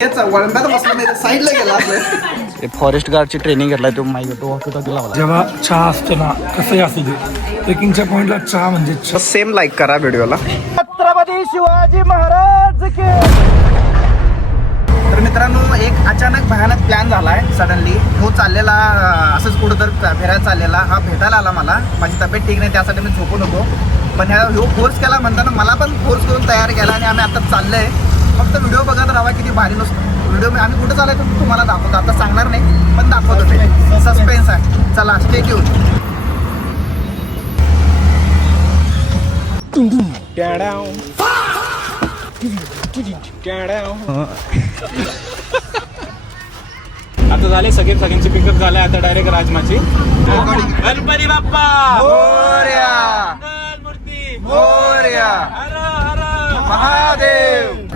साईडला गेला असं फॉरेस्ट गार्डची ट्रेनिंग घेतलाय तो माहिती तो लावला. जेव्हा चहा असतो ना कसंही असू दे ट्रेकिंगच्या पॉइंटला चहा म्हणजे सेम लाईक करा व्हिडिओला. छत्रपती शिवाजी महाराज के. तर मित्रांनो एक अचानक भयानक प्लॅन झालाय सडनली. हो चाललेला असंच कुठं तर फिरायला चाललेला. हा भेटायला आला मला. माझी तब्येत ठीक नाही त्यासाठी मी झोपून होतो. पण ह्या फोर्स केला म्हणताना मला पण फोर्स करून तयार केला आणि आम्ही आता चाललोय. फक्त व्हिडिओ बघत राहा किती भारी नसतो व्हिडिओ. आम्ही कुठं चाललोय तर तुम्हाला दाखवतो. आता सांगणार नाही पण दाखवतो. ते सस्पेन्स आहे. चला स्टे ट्यून. आता झाले सगळ्यांची पिकअप झाले. आता डायरेक्ट राजमाची. गणपती बाप्पा मोरया मूर्ती मोरया हर हर महादेव.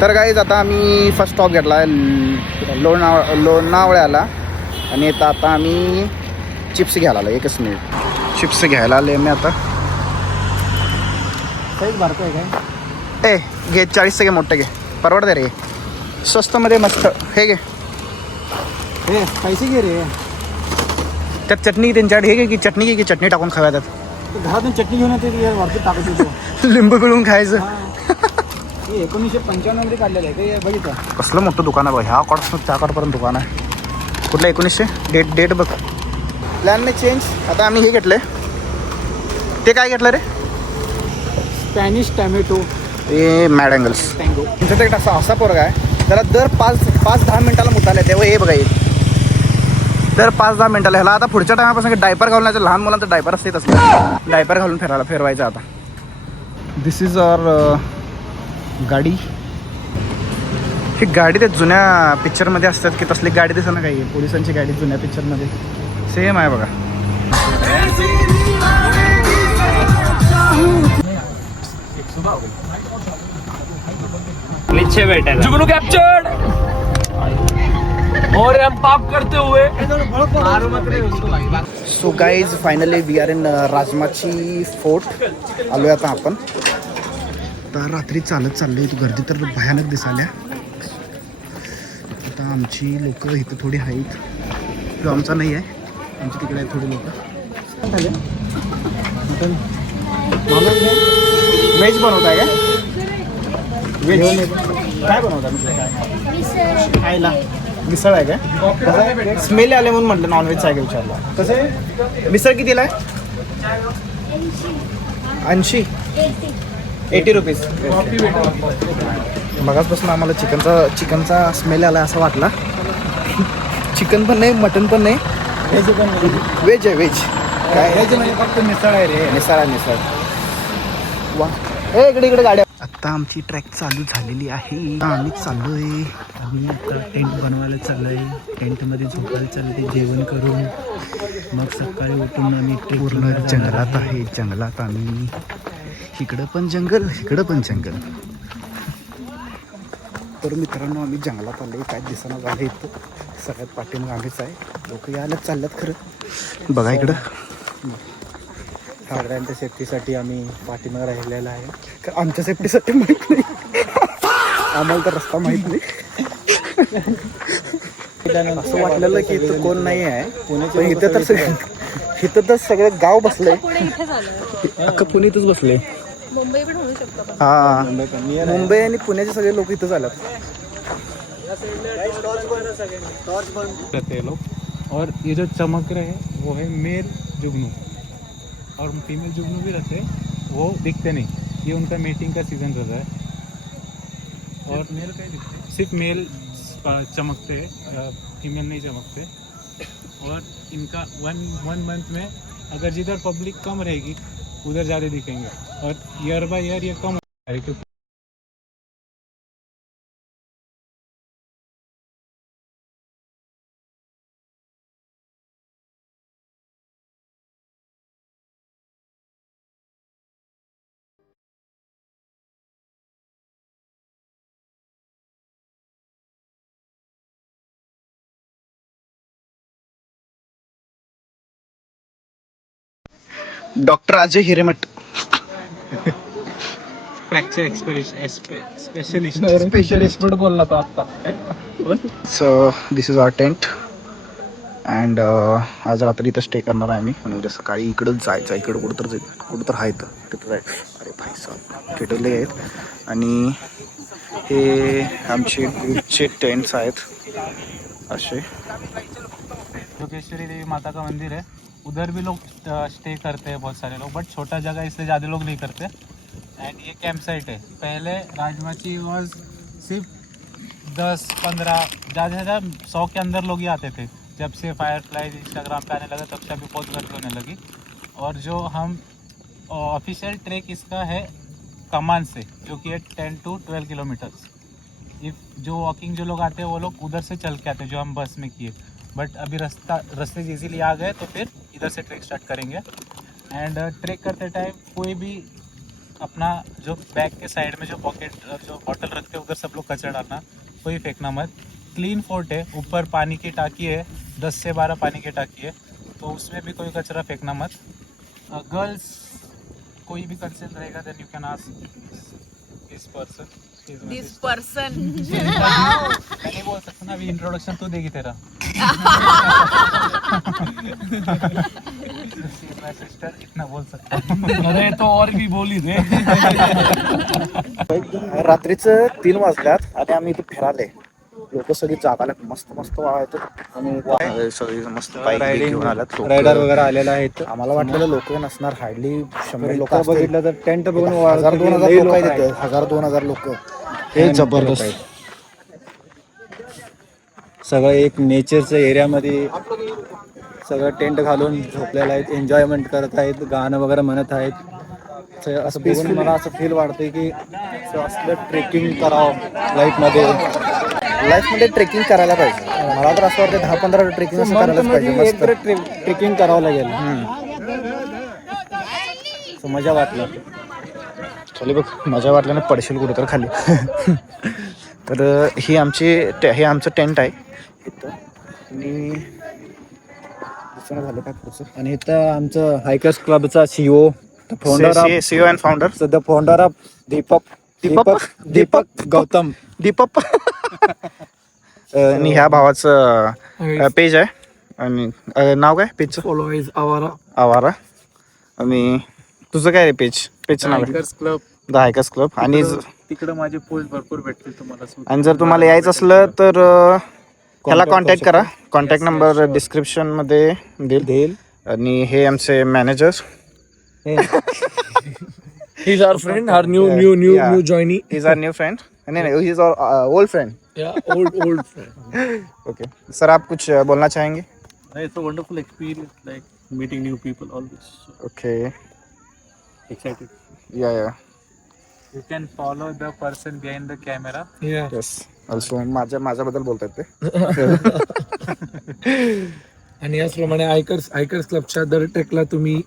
तर गाईज आता आम्ही फर्स्ट स्टॉप घेतला आहे लोणावळ्याला. आणि आता आम्ही चिप्स घ्यायला आलो. एकच मिनिट. चिप्स घ्यायला आले मी आता. साईज भरतोय काय ए घे 40 घे. मोठे घे परवडते रे. स्वस्तमध्ये मस्त. हे घे. हे पैसे घे रे. त्यात चटणी त्यांच्याकडे हे घे की चटणी घे की चटणी टाकून खाव्या त्यात. घरातून चटणी घेऊन येते वरती टाकत होतो. लिंबू पिळून खायचं. हे 1995 मध्ये काढलेलं आहे काय बघितलं. कसलं मोठं दुकान आहे बघ. ह्या कॉडपासून त्या कॉडपर्यंत दुकान आहे. कुठलं 1900 डेट बघ. प्लॅन नाही चेंज. आता आम्ही हे घेतलं. ते काय घेतलं रे. स्पॅनिश टॅमॅटो हे मॅड अँगल्स. टँगो. तुमच्यात एक असा पोरगा आहे त्याला दर 5-10 मिनिटाला मुतायला तेव्हा हे बघा. दर 5-10 मिनिटाला. ह्याला आता पुढच्या टायमापासून डायपर घालून लहान मुलांचं डायपर असते तसलं डायपर घालून फिरवायचं आता. दिस इज आवर गाडी. ही गाडी त्या जुन्या पिक्चरमध्ये असतात की तसली गाडी दिसत ना काही. पोलिसांची गाडी जुन्या पिक्चरमध्ये सेम आहे बघा. नीचे बैठा जुगनू कैप्चर्ड और हम पाप करते हुए. So guys finally we are in Rajmachi fort आलोय आता आपण. तर रात्री चालत चाललोय. गर्दी तर भयानक दिसाल्या. आता आमची लोक इथं थोडी आहेत. जो आमचा नाही आहे आमची तिकडे आहेत थोडी लोक. व्हेज बनवत आहे का. व्हेज काय बनवता खायला. मिसळ आहे का. स्मेल आले म्हणून म्हटलं नॉनव्हेज आहे का विचारलं. कसं आहे मिसळ कितीला आहे. 80 रुपीज. मगाचपासून आम्हाला चिकनचा स्मेल आला असं वाटला. चिकन पण नाही मटन पण नाही. व्हेज आहे व्हेज. काय व्हेज नाही फक्त मिसळ आहे रे. मिसळ वा. इकडे गाड्या. आत्ता आमची ट्रॅक चालू झालेली आहे. आम्ही चाललोय. आम्ही आता टेंट बनवायला चाललोय. टेंटमध्ये झोपायला चालले जेवण करून. मग सकाळी उठून आम्ही पूर्ण जंगलात आहे. जंगलात आम्ही इकडं पण जंगल इकडं पण जंगल. तर मित्रांनो आम्ही जंगलात आले. काय दिसना झाले इथं. सगळ्यात पाठीमागे आम्हीच आहे. लोक यायला चालल्यात खरं. बघा इकडं. सगळ्यांच्या सेफ्टीसाठी आम्ही पाठीमागे राहिलेला आहे. आमच्या सेफ्टीसाठी माहीत नाही. आम्हाला तर रस्ता माहीत नाही. असं वाटलेलं की इथं कोण नाही आहे. पण इथं तर सगळं गाव बसलंय. अख्खं पुणे इथंच बसले. मुंबई पण होऊ शकतो. हा मुंबई आणि पुण्याचे सगळे लोक इथं आल्यात. रहते हैं लोग. और ये जो चमक रहे हैं वो है मेल जुगनू और फीमेल जुगनू भी रहते हैं. वो दिखते नहीं. ये उनका मीटिंग का सीजन रहता है. और मेल का ही दिखते हैं. सिर्फ मेल चमकते हैं फीमेल नहीं चमकते. और इनका वन मंथ में अगर जिधर पब्लिक कम रहेगी उधर ज़्यादा दिखेंगे. और ईयर बाय ईयर ये कम हो रहा है. Doctor Ajay Hiremath. Fracture specialist. Specialist बोलला तो आता. So this is our tent and आज रात्री इथं स्टे करणार आहे आम्ही आणि उद्या सकाळी इकडंच जायचं. इकडं कुठं तर आहे तिथं जायचं. अरे भाई साहेब केटले आहेत आणि हे आमचे ग्रुपचे टेंट्स आहेत असे. योगेश्वरी देवी माता का मंदिर है, उधर भी लोग स्टे करते हैं बहुत सारे लोग, बट छोटा जगह इसलिए ज़्यादा लोग नहीं करते. एंड ये कैंप साइट है. पहले राजमाची वॉज सिर्फ 10-15 ज़्यादा से ज़्यादा 100 के अंदर लोग ही आते थे. जब से फायरफ्लाई इंस्टाग्राम पे आने लगा तब से अभी बहुत गर्दी होने लगी. और जो हम ऑफिशियल ट्रैक इसका है कमान से, जो कि है 10 to 12 किलोमीटर्स. जो वॉकिंग जो लोग आते हैं वो लोग उधर से चल के आते हैं, जो हम बस में किए. बट अभी रास्ते इजीली आ गए तो फिर इधर से ट्रैक स्टार्ट करेंगे. एंड ट्रैक करते टाइम कोई भी अपना जो बैग के साइड में जो पॉकेट जो बॉटल रखते हैं उधर सब लोग कचरा डालना, कोई फेंकना मत. क्लीन फोर्ट है, ऊपर पानी की टाकी है, 10 से 12 पानी की टाकी है, तो उसमें भी कोई कचरा फेंकना मत. गर्ल्स कोई भी कंसर्न रहेगा then you can ask this person. मैं नहीं बोल सकता ना, अभी इंट्रोडक्शन तू देगी तेरा. सिस्टर इतना बोल सकता. अरे तो और भी बोली दे. रात्रीचं 3 वाजल्यात आणि आम्ही इथे फिराले. लोक सगळी जागाला मस्त मस्त वाहत आणि सगळी मस्त बाईक घेऊन आल्यात. रायडर वगैरे आलेला आहेत. आम्हाला वाटलेलं लोक नसणार, हार्डली 100 लोक बघितलं तर टेंट बघून 1000-2000 लोक आहेत. 1000-2000 लोक हे जबरदस्त. सगळं एक नेचरच्या एरियामध्ये सगळं टेंट घालून झोपलेलं आहेत, एन्जॉयमेंट करत आहेत, गाणं वगैरे म्हणत आहेत. असं बघून मला असं फील वाटतंय की असलं ट्रेकिंग करावं लाईफमध्ये ट्रेकिंग करायला पाहिजे. मला तर असं वाटतं 10-15 ट्रेकिंग असं करायलाच पाहिजे. मस्त ट्रेकिंग करावं लागेल. मजा वाटलं. चले बघ मजा वाटल्याने पडशील कुठे तर खाली. तर हे आमचं टेंट आहे इथं आणि झालं काय पुढचं. आणि इथं आमचं हायकर्स क्लबचा CO CO and founder the founder of Deepak Gautam Deepak. आणि ह्या भावाचं पेज आहे आणि नाव काय पेजचं? फॉलोअर्स आवारा. आणि तुझं काय रे पेजचं नाव आहे? Club, the hikers club. आणि तिकडे माझे पोस्ट भरपूर भेटतील तुम्हाला. आणि जर तुम्हाला यायचं असलं तर ह्याला कॉन्टॅक्ट करा. कॉन्टॅक्ट नंबर डिस्क्रिप्शन मध्ये देईल. आणि हे आमचे manager. He is our friend, our new joinee. He is our new friend. नहीं, he is our old friend. Yeah, old friend. Okay. Sir आप कुछ बोलना चाहेंगे? It's a wonderful experience, like meeting new people always. Okay. Excited. Yeah. You can follow the person behind the camera. Yeah. Yes. Also माझ्याबद्दल बोलतात ते. आणि याचप्रमाणे आयकर्स क्लबच्या दर ट्रेकला तुम्ही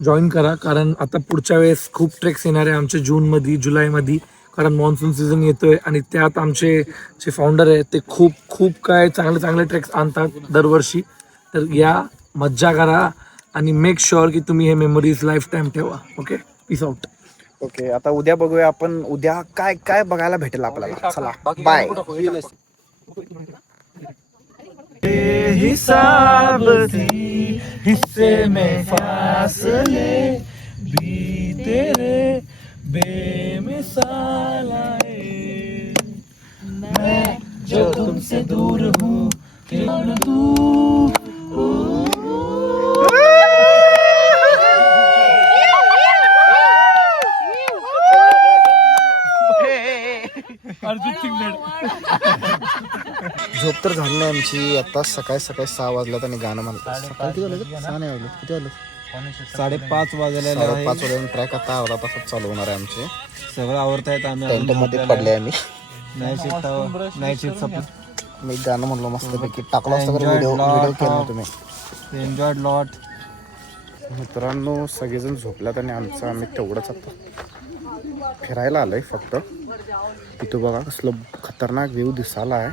जॉईन करा, कारण आता पुढच्या वेळेस खूप ट्रेक्स येणार आहे आमच्या जूनमध्ये जुलैमध्ये, कारण मॉन्सून सीझन येतोय आणि त्यात आमचे जे फाउंडर आहेत ते खूप काय चांगले ट्रेक्स आणतात दरवर्षी. तर या मज्जा करा आणि मेक शुअर की तुम्ही हे मेमरीज लाईफ टाईम ठेवा. Okay, peace out. ओके, आता उद्या बघूया आपण उद्या काय बघायला भेटेल आपल्याला. चला बाय. हिसाब थी हिस्से में फासले भी तेरे बेमिसाल आए. मैं जो तुमसे दूर हूँ क्यों दूर. झोप तर झाली नाही आमची. आता सकाळी 6 वाजल्यात आणि गाणं म्हणतात. सकाळी किती वाजले? 6 नाही वाजले. किती वाजले? 5:30 वाजलेला आहे. 5 वाजून ट्रॅक आता अर्धा तासात चालू होणार आहे आमचे. सगळं आवडतायत. आम्ही टेंट मध्ये पडले आम्ही. नाईट शिफ्ट मी गाणं म्हणलो मस्तपैकी टाकलं असतं तर व्हिडिओ केला तुम्ही. Enjoyed lot. मित्रांनो सगळेजण झोपल्यात आणि आम्ही तेवढंच आता फिरायला आलोय फक्त. तिथं बघा कसलं खतरनाक व्ह्यू दिसायला आहे.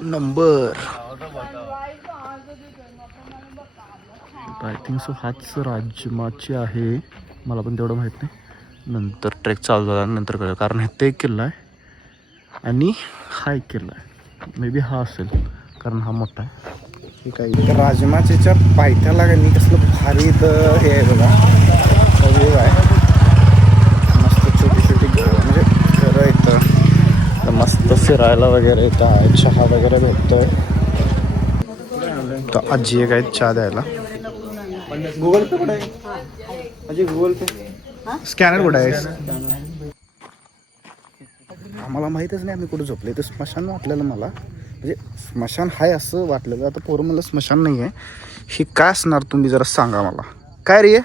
नंबर आय थिंक सो हाच राजमाची आहे, मला पण तेवढं माहीत नाही. नंतर ट्रेक चालू झाला नंतर कळलं, कारण ते एक किल्ला आहे आणि हा एक किल्ला आहे. मे बी हा असेल कारण हा मोठा आहे. ठीक आहे. इथं राजमाचीच्या पायथ्याला मी कसलं भारी इथं हे आहे बघा, व्ह्यू आहे. मस्त छोटी छोटी म्हणजे घरं इथं, तर मस्त फिरायला वगैरे इथं आहे. चहा वगैरे भेटतोय. तर आजी एक आहेत चहा द्यायला. गुगल पे कुठे आहे अजय? गुगल पे स्कॅनर कुठं आहे? आम्हाला माहीतच नाही आम्ही कुठं झोपले. तर स्मशान वाटलेलं मला, म्हणजे स्मशान आहे असं वाटलेलं. आता पोरं मला स्मशान नाही आहे. हे काय असणार तुम्ही जरा सांगा मला. काय रे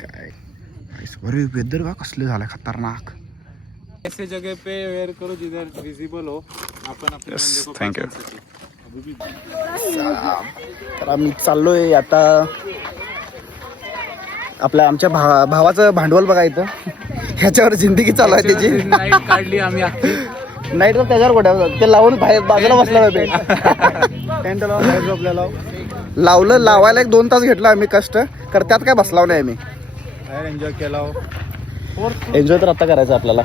काय बरे वेदर का कसले झालं खतरनाक. ऐसे जगह पे वेयर करो जिधर विजिबल हो. आपण आपल्या बंदे को थँक्यू. पहचान सके. तर आम्ही चाललोय आता. आपल्या आमच्या भावाचं भांडवल बघा इथं. ह्याच्यावर जिंदगी चालू आहे त्याची. नाईट काढली आम्ही अख्खी. नाईट तर त्याच्यावर कुठे ते लावून बाहेर बाजूला बसला होते. टेंट लावून बाहेर झोपलेला लावलं, लावायला 1-2 तास घेतला आम्ही कष्ट, तर त्यात काय बसलाव नाही आम्ही. बाहेर एन्जॉय केला. एन्जॉय तर आता करायचं आपल्याला.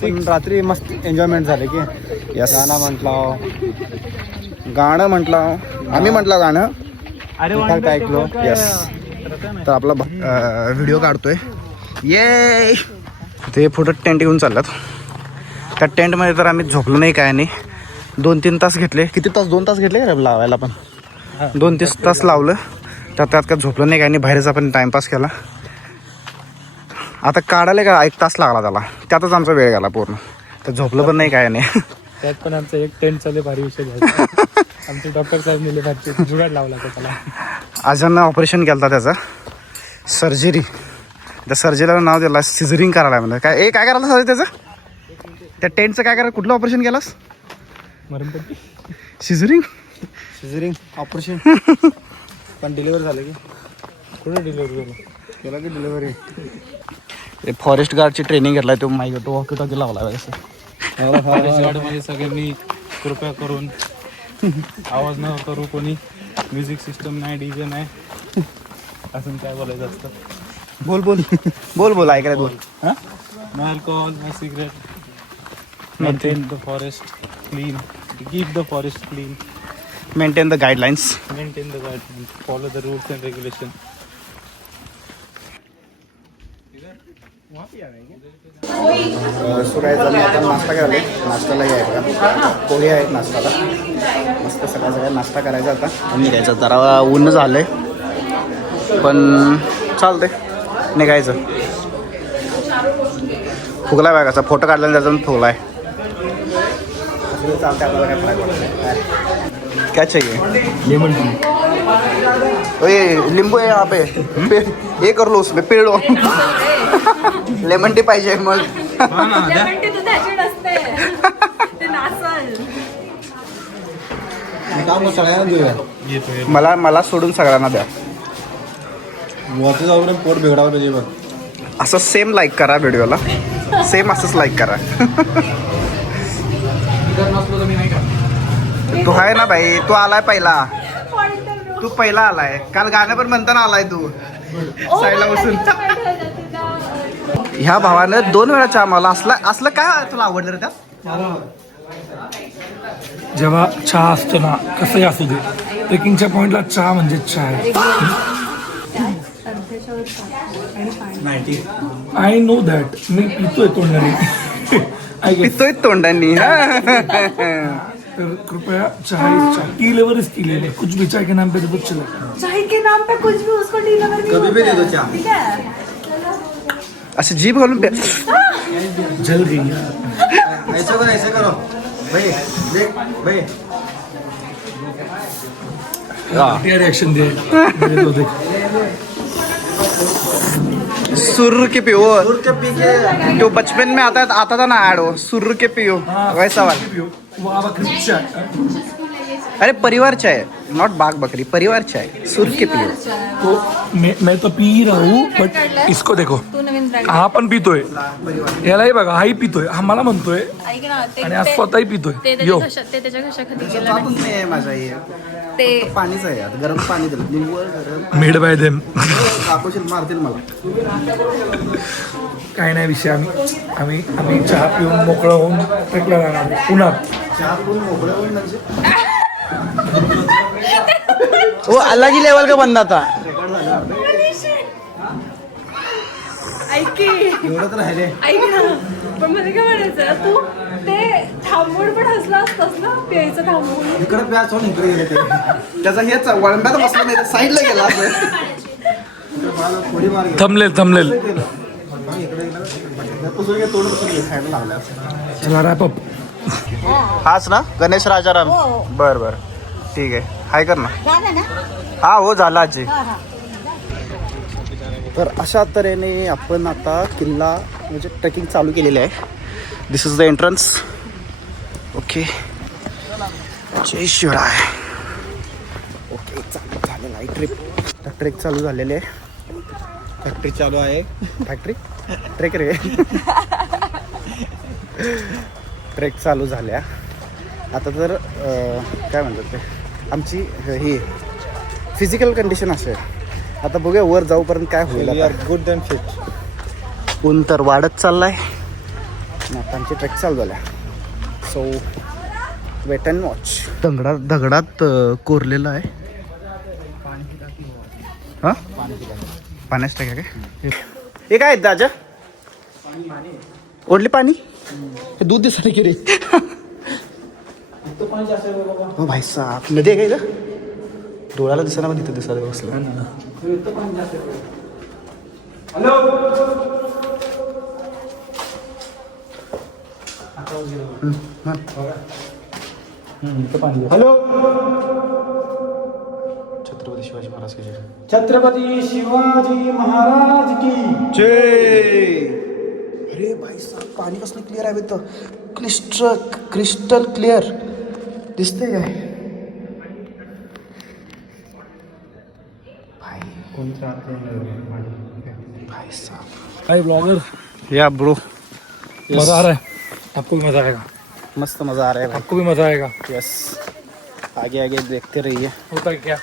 पण रात्री मस्त एन्जॉयमेंट झाले की. यस. गाणं म्हटलं, गाणं म्हटलं, आम्ही म्हटलं गाणं. काय ऐकलो. यस. तर आपला व्हिडिओ काढतोय. ये ते पुढं टेंट घेऊन चाललात. त्या टेंटमध्ये तर आम्ही झोपलो नाही काय नाही. 2-3 तास घेतले. किती तास? 2 तास घेतले का लावायला पण. 2-3 तास लावलं. त्यात काय झोपलं नाही काय नाही. बाहेरच आपण टाइमपास केला. आता काढायला का 1 तास लागला त्याला. त्यातच आमचा वेळ गेला पूर्ण. तर झोपलं पण नाही काय नाही. त्यात पण आमचा एक टेंट चालले भारी विषय झाला. आमचे डॉक्टर साहेब नेले भारी जुगाड लावला त्याला. आजांना ऑपरेशन केलं त्याचा, सर्जरी. त्या सर्जरीला नाव दिला सिझरिंग करायला. म्हणजे काय काय करायला सर त्याचं? त्या टेंटचं काय करायला? कुठलं ऑपरेशन केलास? मरणपट्टी. सिझरिंग ऑपरेशन. पण डिलिव्हरी झालं की. कुठे डिलिव्हरी झालं? केला की डिलिव्हरी. फॉरेस्ट गार्डची ट्रेनिंग घेतलाय तो. माहिती तो वॉकी टॉकी लावला कसं. फॉरेस्ट गार्डमध्ये सगळ्यांनी कृपया करून आवाज न करू. कोणी म्युझिक सिस्टम नाही, डीजे नाही. अजून काय बोलायचं असतं? बोल बोल बोल बोल ऐकायला बोल. हां, no alcohol, no cigarette. Maintain the forest clean. Keep the forest clean. Maintain the guidelines. Maintain the guidelines. Follow the rules and regulation. सुरायचा मी आता नाश्ता करायला. नाश्त्याला आहे बघा, पोहे आहेत नाश्त्याला. मस्त सकाळ सकाळ नाश्ता करायचा आता आणि निघायचं. जरा ऊन झालंय पण चालतंय, निघायचं. फुगला आहे बघा, फोटो काढला त्याचा पण फुगला आहे. चालतंय आपल्याला काय फरक पडत. क्या चाहिए? Lemon tea. ओए लिंबू है यहाँ पे, ये कर लो उसमें, पेड़ लो. लेमन टी पाहिजे मग. लेमन टी दुधाची नसते, ते नासल. सगळ्यांना देऊया. मला सोडून सगळ्यांना द्या. वरती जाऊन पोट बिघडावं पाहिजे बघ. असं सेम लाईक करा व्हिडिओला. सेम असंच लाईक करा. तू आहे ना भाई, तू आलाय पहिला. तू पहिला आलाय. काल गाणं पण म्हणताना आलाय तू साईडला बसून. ह्या भावानं 2 वेळा चहा मला. असलं काय तुला आवडलं रे त्यात? जेव्हा चहा असतो ना, कसंही असू दे, ट्रेकिंगच्या पॉईंटला चहा म्हणजे चहा आहे. I know that. मी पितोय तोंडाने. पितोय तोंडांनी. तर कृपया चाय tea lover is tea lover. कुछ भी चाय के नाम पे तो चलेगा. चाय के नाम पे कुछ भी उसको टी लवर नहीं कभी भी दे दो चाय. ठीक है. असं जीभ घालून प्या. जल गई. ऐसे करो भाई. देख भाई, क्या रिएक्शन दे. मेरे तो देख. सुर के पियो. जो बचपन में आता था ना ऐड, वो सुर के पियो वैसा वाला. अरे परिवार चाय, नॉट बाग बकरी. परिवार चाय, सुर के पियो. तो मैं तो पी रहा हूँ, बट इसको देखो. तू नवीन राहील. हा पण पितोय, यालाही बघा हाही पितोय, हा मला म्हणतोय ऐक ना ते आणि आज स्वतःही पितोय. यो ते त्याच्या घशाखाली गेलं जातच नाही. नाही आहे माझ्या हे ते पाणीच आहे यात, गरम पाणी दिलं निव्वळ गरम. Made by them. कापूशील मारतील मला. काय नाही विषय, आम्ही चहा पिऊन मोकळं होऊन ट्रेकला जाणार उन्हात. चहा पिऊन मोकळं होईल म्हणजे वो अलग ही लेवल का बंदा था. ऐक की, एवढं तर राहिले. ऐक ना, पण मला काय म्हणायचं, तू ते थांबून पण हसला असतास ना, प्यायचं थांबून. इकडे प्याच होऊन इकडे गेले ते. त्याचा हेच वळंब्यात बसला नाही, साईडला गेला असं. थोडी मार थंबलेल चला रॅप अप. हाच ना गणेश राजाराम. बर बर ठीक आहे. हाय कर ना. हा हो झाला आजी. तर अशा तऱ्हेने आपण आता किल्ला म्हणजे ट्रेकिंग चालू केलेली आहे. This is the entrance. Okay जय शिवराय. ओके चालू झालेला आहे ट्रेक चालू झालेले आहे. फॅक्टरी चालू आहे. फॅक्टरी ट्रेक रे. ट्रेक चालू झाल्या आता. तर काय म्हणतात ते, आमची ही फिजिकल कंडिशन असेल. आता बघूया वर जाऊपर्यंत काय होईल. Good and fit. ऊन तर वाढत चाललाय आणि आता आमची ट्रेक चालू झाल्या. So wait and watch. दगडात कोरलेलं आहे. हां पाण्याच टाका काय हे काय दाजा. ओढले पाणी हे दूध दिसत की रे. हो भाई साहब नदी आहे का इथं. डोळ्याला दिसना पण इथं दिसायला बसलं. हॅलो. छत्रपती शिवाजी महाराज की जय. छत्रपती शिवाजी महाराज की जय. अरे भाई साहब पाणी कसलं क्लिअर आहे इथं. क्रिस्टल क्लिअर दिसतंय काय. भाई साहब हाय ब्लॉगर, या ब्रो. मजा आ रहा है, आपको भी मजा आएगा, मस्त मजा आ रहा है भाई. आपको भी मजा आएगा. यस आगे आगे देखते रहिए होता है क्या.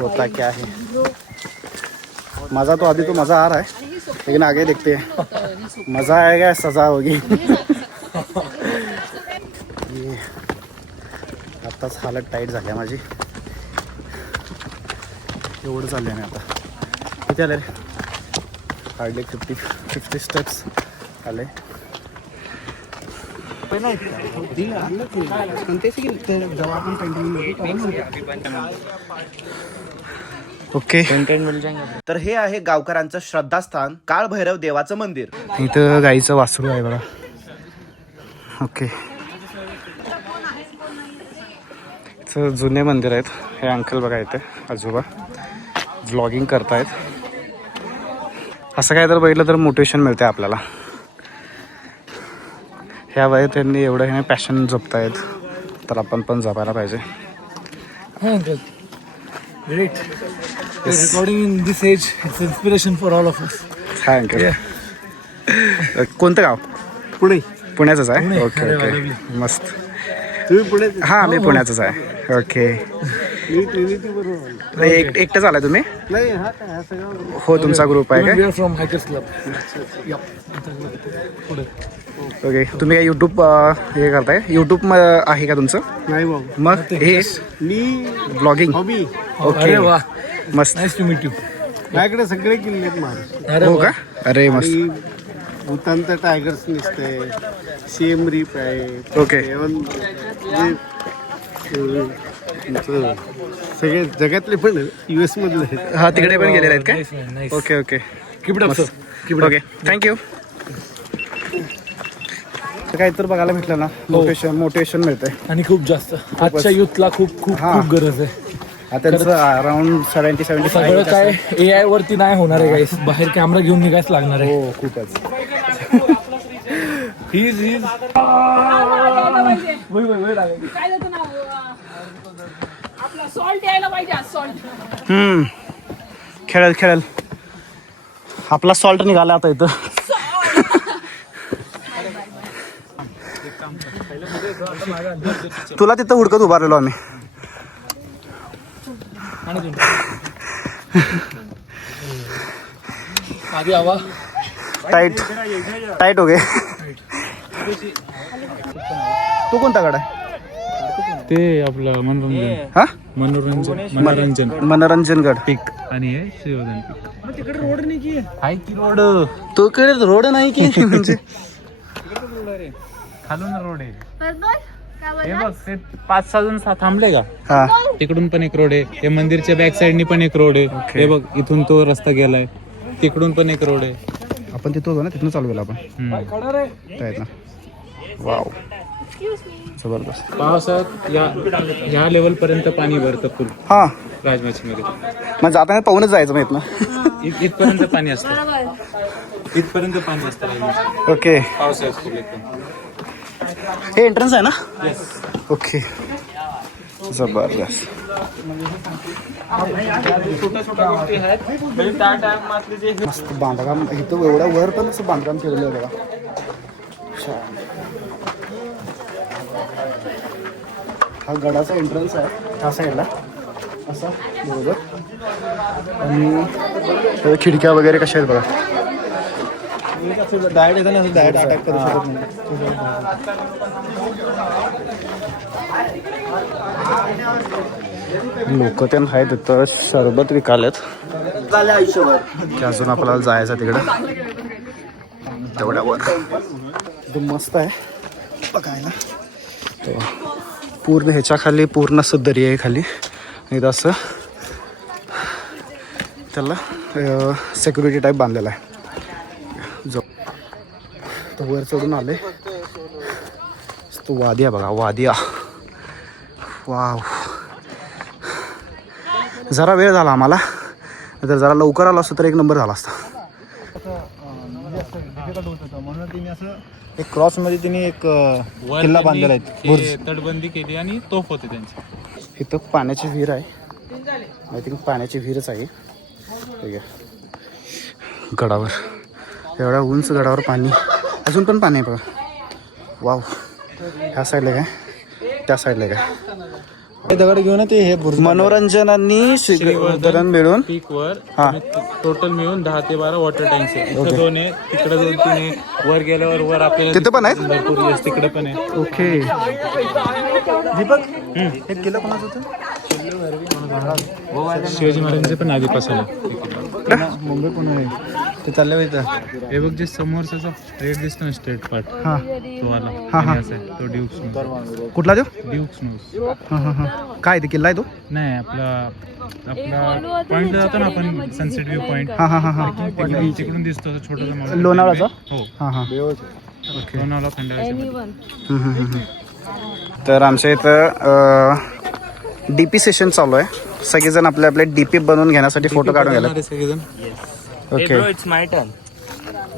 होता क्या है. मज़ा तो अभी तो मज़ा आ रहा है लेकिन आगे देखते हैं मज़ा आएगा सज़ा होगी. ये आत्ताच हालत टाईट झाली आहे माझी. एवढं चाललं आहे मी आता. किती आले रे. हार्डली 50 स्टेप्स आले. ओके तर हे आहे गावकऱ्यांचं श्रद्धास्थान काळभैरव देवाचं मंदिर. इथं गाईचं वासरू आहे बघा. ओके इथं जुने मंदिर आहेत. हे अंकल बघा इथे आजोबा व्लॉगिंग करतायत. असं काय तर बघितलं तर मोटिवेशन मिळते आपल्याला. ह्या वयात त्यांनी एवढं हे पॅशन जपतायत तर आपण पण जपायला पाहिजे. हां uncle, great. Recording in this age it's inspiration for all of us. हा अंकल. कोणतं गाव. पुण्याचंच आहे. ओके ओके मस्त. तुम्ही पुढे. हां मी पुण्याचंच आहे. ओके एकटंच आलाय तुम्ही. नाही हा काय हा सगळं हो तुमचा ग्रुप आहे काय. From हायकर्स club. ओके तुम्ही काय यूट्यूब हे करताय. यूट्यूब आहे का तुमचं. नाही बाबा. मग हे मी ब्लॉगिंग. हॉबी. अरे वा, मस्त. Nice to meet you. माझ्याकडे सगळे किल्ले आहेत महाराज. अरे हो वा. का. अरे मस्त. आणि भूतांचं टायगर्स निसते. सेम रीप आहे. ओके सगळे जगातले पण US मधले आहेत. हा तिकडे पण गेलेले आहेत काय. Nice man, nice. Okay okay Keep it up, sir. Keep it up. Okay thank you. काही तर बघायला भेटलं ना मोटिवेशन मिळतंय. आणि खूप जास्त आजच्या युथला खूप खूप हां. खूप गरज आहे. आता त्यांचं अराउंड 70-75 सगळं काय AI वरती नाही होणार आहे गाईस. बाहेर कॅमेरा घेऊन निघायच लागणार आहे. हो खूपच. He's काय देतो ना आपला सॉल्ट यायला पाहिजे. सॉल्ट खेळेल आपला सॉल्ट निघाला आता इथं. तुला तिथं हुडकत उभारलेलो आम्ही. टाईट टाईट हो गे. तू कोणता गाडा आहे? ते आपलं मनोरंजन हा मनोरंजन मनोरंजनगड. पीक आणि हे श्रीवर्धन पीक. तिकडे रोड नाही की आहे की रोड तो कडे रोड नाही की म्हणजे खालून रोड आहे. हे बघ ते 5-6 जण थांबले का हा तिकडून पण एक रोड आहे. हे मंदिरच्या बॅक साइडनी पण एक रोड आहे. हे बघ इथून तो रस्ता गेलाय. तिकडून पण एक रोड आहे. आपण तिथं होतो ना, तिथून चालू केलं आपण. आहेत ना. वाव जबरदस्त. पावसात या लेवल पर्यंत पाणी भरतं फुल हा राजमाची मध्ये. मग जाताना पाहूनच जायचं माहित ना. इथपर्यंत पाणी असतं. इथपर्यंत पाणी असतं ओके पावसाळ्यात फुल एकदम. हे एंट्रन्स आहे ना. ओके जबरदस्त. मस्त बांधकाम इथं एवढ्या वर पण असं बांधकाम केलेलं आहे बघा. छान. हा गडाचा एंट्रन्स आहे ह्या साईडला असा बरोबर. आणि खिडक्या वगैरे कशा आहेत बघा. डायरेक्ट येतं ना, डायरेक्ट अटॅक करू शकत नाही. लोक ते आहेत तिथं सरबत विकालेत. अजून आपल्याला जायचं तिकडं तेवढ्यावर. एकदम मस्त आहे बघायला. पूर्ण ह्याच्या खाली पूर्ण असं दरी आहे खाली. आणि असं त्याला सेक्युरिटी टाईप बांधलेला आहे. जो तो वर चढून आले तो वादिया बघा वादिया. वाव जरा वेळ झाला आम्हाला. जर जरा लवकर आलो असतो तर एक नंबर झाला असता. म्हणून तिने असं एक क्रॉस मध्ये तिने एक किल्ला बांधलेला आहे. तटबंदी केली आणि तोफ होते त्यांची. इथं पाण्याची विहीर आहे. आय थिंक पाण्याची विहीरच आहे. ठीक आहे. गडावर एवढ्या उंच गडावर पाणी अजून पण पाणी आहे बघा. वाव ह्या साईडला काय त्या साईडला काय दगड घेऊन ते हे मनोरंजन आणि श्रीवर्धन मिळून पीक वर हा टोटल मिळून 10 ते 12 वॉटर टँक्स आहे. इथं 2 आहे, तिकडे 2-3 आहे. वर गेल्यावर वर आपल्याला तिथं पण आहेत? भरपूर दिवस तिकडे पण आहे. ओके. दीपक हे किल्ला कोणाचं होतं? शिवाजी महाराजांचे पण आधीपासून आहे. मुंबई पुणे ते चाललं होतं. हे बघ जे समोरचा रेड दिसतो ना स्ट्रेट पार्ट हां तो आला हा. आणि असा आहे. तो ड्यूक स्नोज. कुठला देऊ. ड्यूक स्नोज हां हां हां काय ते किल्ला आहे तो. नाही आपला पॉइंट जातो ना आपण सनसेट व्ह्यू पॉइंट. हां हां हां हां तिकडून दिसतो असं छोटासा लोणावळाचा? हो हां हां. लोणावळा खंडाळा. तर आमच्या इथं DP सेशन चालू आहे. सगळेजण आपले आपले DP बनवून घेण्यासाठी फोटो काढून गेले. सगळेजण. Okay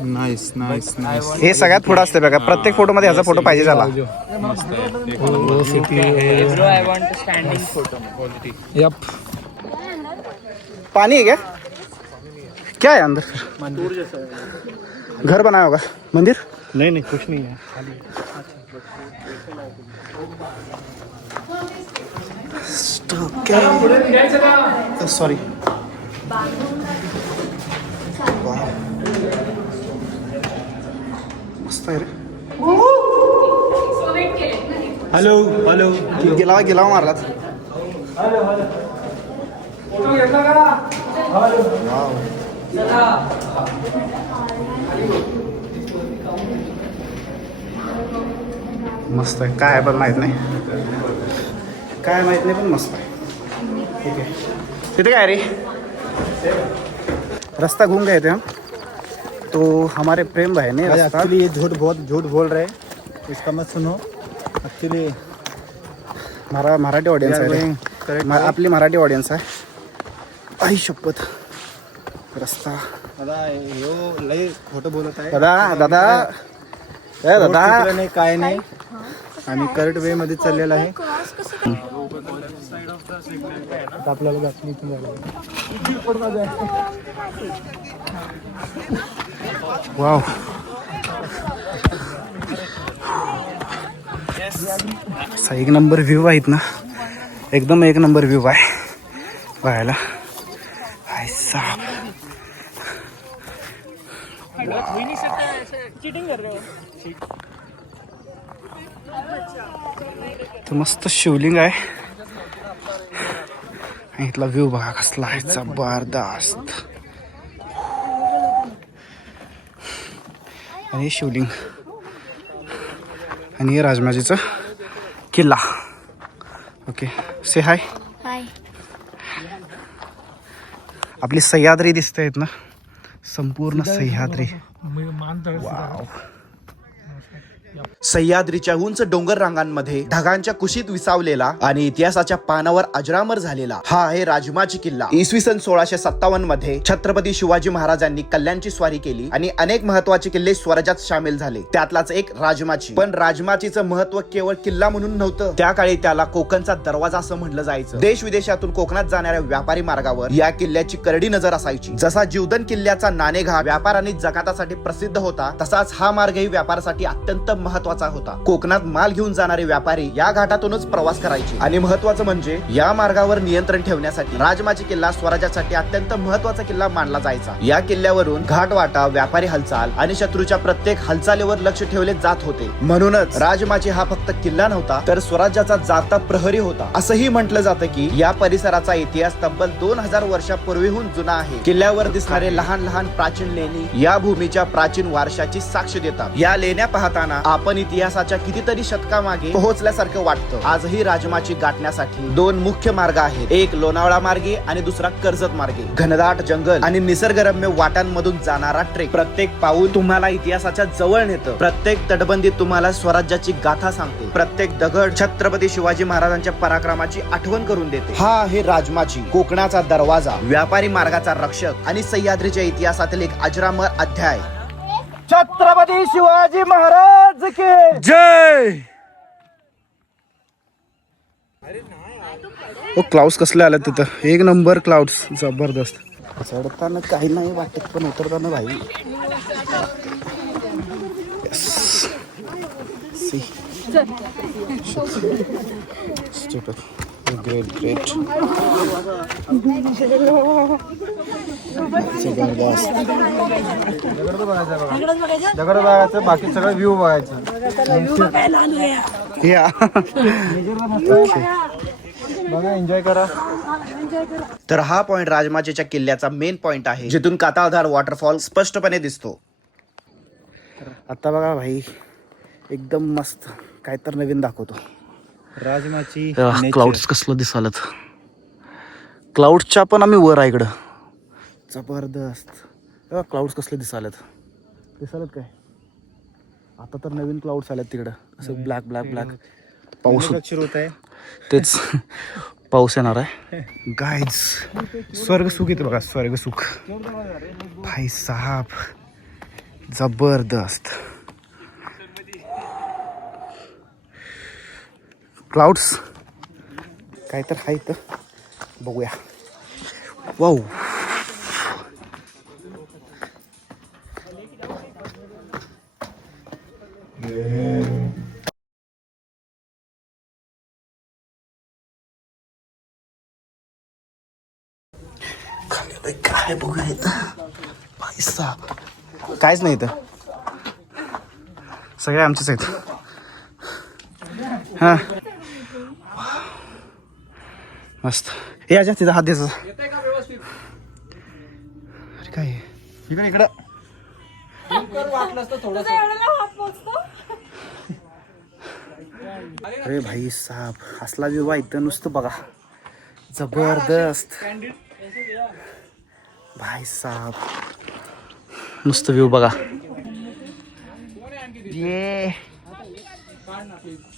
nice nice nice. हे सगळ्यात पुढं असते बघा. प्रत्येक फोटोमध्ये ह्याचा फोटो पाहिजे झाला. यप. पानी है क्या है अंदर. घर बनाया होगा मंदिर. नहीं नहीं कुछ नहीं है. सॉरी मस्त आहे रे. हॅलो हॅलो गेला मारलात. मस्त आहे. काय पण माहित नाही पण मस्त आहे. ठीक आहे. तिथे काय रे रास्ता घूम गए थे हम तो हमारे प्रेम भाई ने रास्ता. एक्चुअली ये बहुत झूठ बोल रहे हैं. इसका मत सुनो. एक्चुअली मराठी ऑडियन्स आहे. आपली मराठी ऑडियन्स आहे. आई शपथ. रस्ता दादा यो लय खोटं बोलत आहे. दादा नाही काय नाही. आम्ही करेक्ट वे मध्ये चाललेला आहे. आता आपल्याला जास्त इथून जायला लागेल. वाव. असा एक नंबर व्ह्यू आहेत ना, एकदम एक नंबर व्ह्यू आहे बघायला. तर मस्त शिवलिंग आहे आणि इथला व्ह्यू बघा कसला आहे जबरदस्त. आणि हे शिवलिंग आणि हे राजमाजीचा किल्ला. ओके, से हाय. हाय. आपली सह्याद्री दिसत आहेत ना, संपूर्ण सह्याद्री. मान वाव. सह्याद्रीच्या उंच डोंगर रांगांमध्ये ढगांच्या कुशीत विसावलेला आणि इतिहासाच्या पानावर अजरामर झालेला हा आहे राजमाची किल्ला. इसवी सन 1657 मध्ये छत्रपती शिवाजी महाराजांनी कल्याणची स्वारी केली आणि अनेक महत्वाचे किल्ले स्वराज्यात सामील झाले. त्यातलाच एक राजमाची. पण राजमाचीचं महत्व केवळ किल्ला म्हणून नव्हतं, त्या काळी त्याला कोकणचा दरवाजा असं म्हटलं जायचं. देश विदेशातून कोकणात जाणाऱ्या व्यापारी मार्गावर या किल्ल्याची करडी नजर असायची. जसा जीवदन किल्ल्याचा नाणेघाट व्यापार आणि जकातासाठी प्रसिद्ध होता, तसाच हा मार्गही व्यापारासाठी अत्यंत महत्वाचा होता. कोकणात माल घेऊन जाणारे व्यापारी या घाटातूनच प्रवास करायचे. आणि महत्वाचं म्हणजे या मार्गावर नियंत्रण ठेवण्यासाठी राजमाची किल्ला स्वराज्यासाठी अत्यंत महत्वाचा किल्ला मानला जायचा. या किल्ल्यावरून घाटवाटा, व्यापारी हालचाल आणि शत्रूच्या प्रत्येक हालचालीवर लक्ष ठेवले जात होते. म्हणूनच राजमाची हा फक्त किल्ला नव्हता, तर स्वराज्याचा जागता प्रहरी होता. असंही म्हटलं जातं की या परिसराचा इतिहास तब्बल 2000 वर्षापूर्वीहून जुना आहे. किल्ल्यावर दिसणारे लहान लहान प्राचीन लेणी या भूमीच्या प्राचीन वारशाची साक्ष देतात. या लेण्या पाहताना आपण इतिहासाच्या कितीतरी शतकामागे पोहोचल्यासारखं वाटतं. आजही राजमाची गाठण्यासाठी दोन मुख्य मार्ग आहेत, एक लोणावळा मार्गे आणि दुसरा कर्जत मार्गे. घनदाट जंगल आणि निसर्गरम्य वाटांमधून जाणारा ट्रेक. प्रत्येक पाऊल तुम्हाला इतिहासाच्या जवळ नेतं. प्रत्येक तटबंदी तुम्हाला स्वराज्याची गाथा सांगते. प्रत्येक दगड छत्रपती शिवाजी महाराजांच्या पराक्रमाची आठवण करून देते. हा आहे राजमाची, कोकणाचा दरवाजा, व्यापारी मार्गाचा रक्षक आणि सह्याद्रीच्या इतिहासातील एक अजरामर अध्याय. छत्रपती शिवाजी महाराज के जय. क्लाउड्स कसले आले तिथं, एक नंबर क्लाउड्स, जबरदस्त. चढताना काही नाही वाटत, पण उतरताना भाई ग्रेट ग्रेट. दगड बघायचं, बाकी सगळं व्ह्यू बघायचं. बघा, एन्जॉय करा. तर हा पॉइंट राजमाचीच्या किल्ल्याचा मेन पॉइंट आहे, जिथून काताळधार वॉटरफॉल स्पष्टपणे दिसतो. आता बघा भाई, एकदम मस्त काय तर नवीन दाखवतो. राजमाची क्लाउड्स कसलं दिसालत. क्लाउड्सच्या पण आम्ही वर आहे इकडं, जबरदस्त. क्लाउड्स कसले दिसालत काय. आता तर नवीन क्लाउड्स आलेत तिकडं, असं ब्लॅक ब्लॅक ब्लॅक. पाऊस सुरू होत आहे, तेच पाऊस येणार आहे. गाईज, स्वर्गसुख येते बघा, स्वर्गसुख भाई साहब, जबरदस्त. क्लाउड्स काय तर आहे तर बघूया. वाव, काय बघूया इथं भाई साहब. काहीच नाही इथं, सगळे आमचेच आहेत. हा मस्त. हे आजा तिचा हात द्यायचा. अरे काय इकडे इकडं. अरे भाई साहब, असला व्ह्यू आहे इथं, नुसतं बघा, जबरदस्त भाई साहब, नुसतं व्ह्यू बघा. ये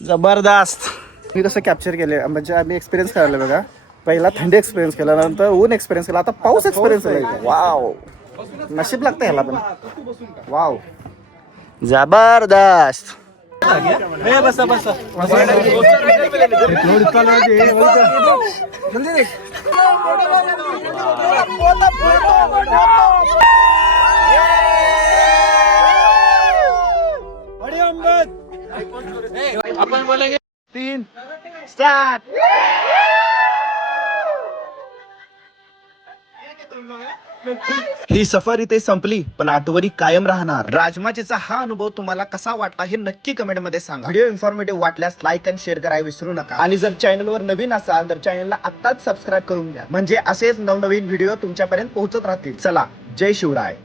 जबरदस्त. मी कसं कॅप्चर केले म्हणजे आम्ही एक्सपिरियन्स करायला बघा. पहिला थंडी एक्सपिरियन्स केला, नंतर ऊन एक्सपिरियन्स केला, आता पाऊस एक्सपिरियन्स केला. वाव, नशीब लागतं ह्याला पण. वाव, जबरदस्त. बसा बसा. ही सफर इथे संपली पण आठवणी कायम राहणार. राजमाचीचा हा अनुभव तुम्हाला कसा वाटला हे नक्की कमेंट मध्ये सांगा. व्हिडिओ इन्फॉर्मेटिव्ह वाटल्यास लाईक आणि शेअर करायला विसरू नका. आणि जर चॅनलवर नवीन असाल तर चॅनलला आत्ताच सबस्क्राईब करून घ्या, म्हणजे असेच नवनवीन व्हिडिओ तुमच्यापर्यंत पोहोचत राहतील. चला, जय शिवराय.